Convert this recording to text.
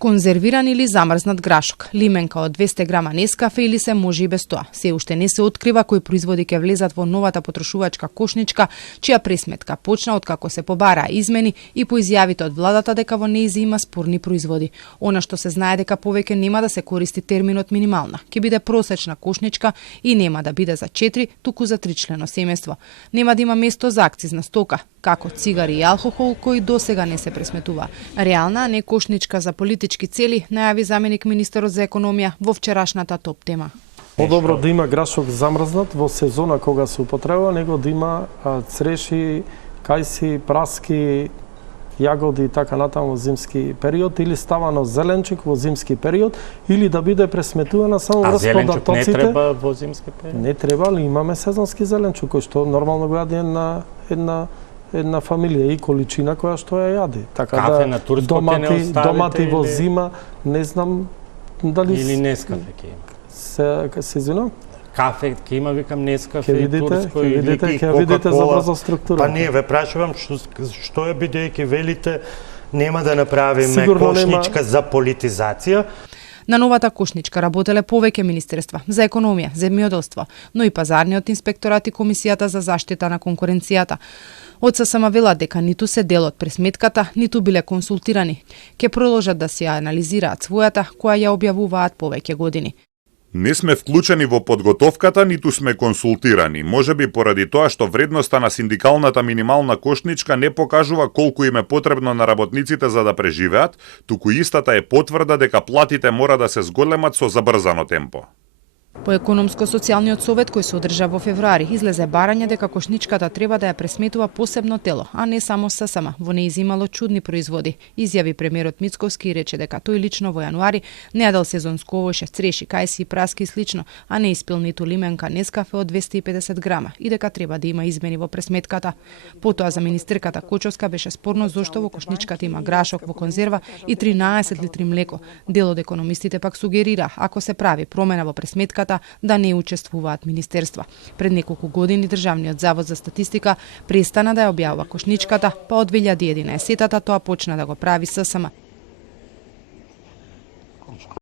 Конзервиран или замрзнат грашок, лименка од 200 грама Нескафе или се може и без тоа. Се уште не се открива кои производи ќе влезат во новата потрошувачка кошничка, чија пресметка почна откако се побараа измени и по изјавите од владата дека во нејзи има спорни производи. Она што се знае дека повеќе нема да се користи терминот минимална, ќе биде просечна кошничка и нема да биде за 4, туку за 3-члено семејство. Нема да има место за акцизна стока, како цигари и алкохол, кои досега не се пресметува. Реална, а не кошничка за политички цели, најави заменик министерот за економија во вчерашната топ тема. Подобро да има грашок замрзнат во сезона кога се употребува, него да има цреши, кајси, праски, јагоди и така натаму во зимски период, или ставано зеленчук во зимски период, или да биде пресметувана само врз податоците. А зеленчук не треба во зимски период? Не треба, али имаме сезонски зеленчук, кој што нормално го јаде една фамилија и количина која што ја јаде. Така кафе да, на турско ќе не оставите? Домати во или... зима, не знам дали... Или Нескафе ќе има? Се извинувам? Кафе ќе има, викам, Нескафе, турско или ќе видите за брза структура. Па не, ве прашувам што е, бидејќи велите нема да направиме кошничка за политизација. На новата кошничка работеле повеќе министерства за економија, земјоделство, но и пазарниот инспекторат и комисијата за заштита на конкуренцијата. Од ССМ велат дека ниту се дел од пресметката, ниту биле консултирани. Ке продолжат да се анализираат својата, која ја објавуваат повеќе години. Не сме вклучени во подготовката, ниту сме консултирани. Можеби поради тоа што вредноста на синдикалната минимална кошничка не покажува колку им е потребно на работниците за да преживеат, туку истата е потврда дека платите мора да се зголемат со забрзано темпо. По економско-социјалниот совет кој се одржа во февруари излезе барање дека кошничката треба да ја пресметува посебно тело, а не само ССМ. Во нејзи имало чудни производи. Изјави премиерот Мицковски и рече дека тој лично во јануари не јадел сезонско овоше, цреши, кајси, праски и слично, а не испил ниту лименка Нескафе од 250 грама и дека треба да има измени во пресметката. Потоа за министерката Кочовска беше спорно зошто во кошничката има грашок во конзерва и 13 литри млеко. Дел од економистите пак сугерира, ако се прави промена во пресметката, да не учествуваат министерства. Пред неколку години Државниот завод за статистика престана да ја објавува кошничката, па од 2011-та тоа почна да го прави ССМ.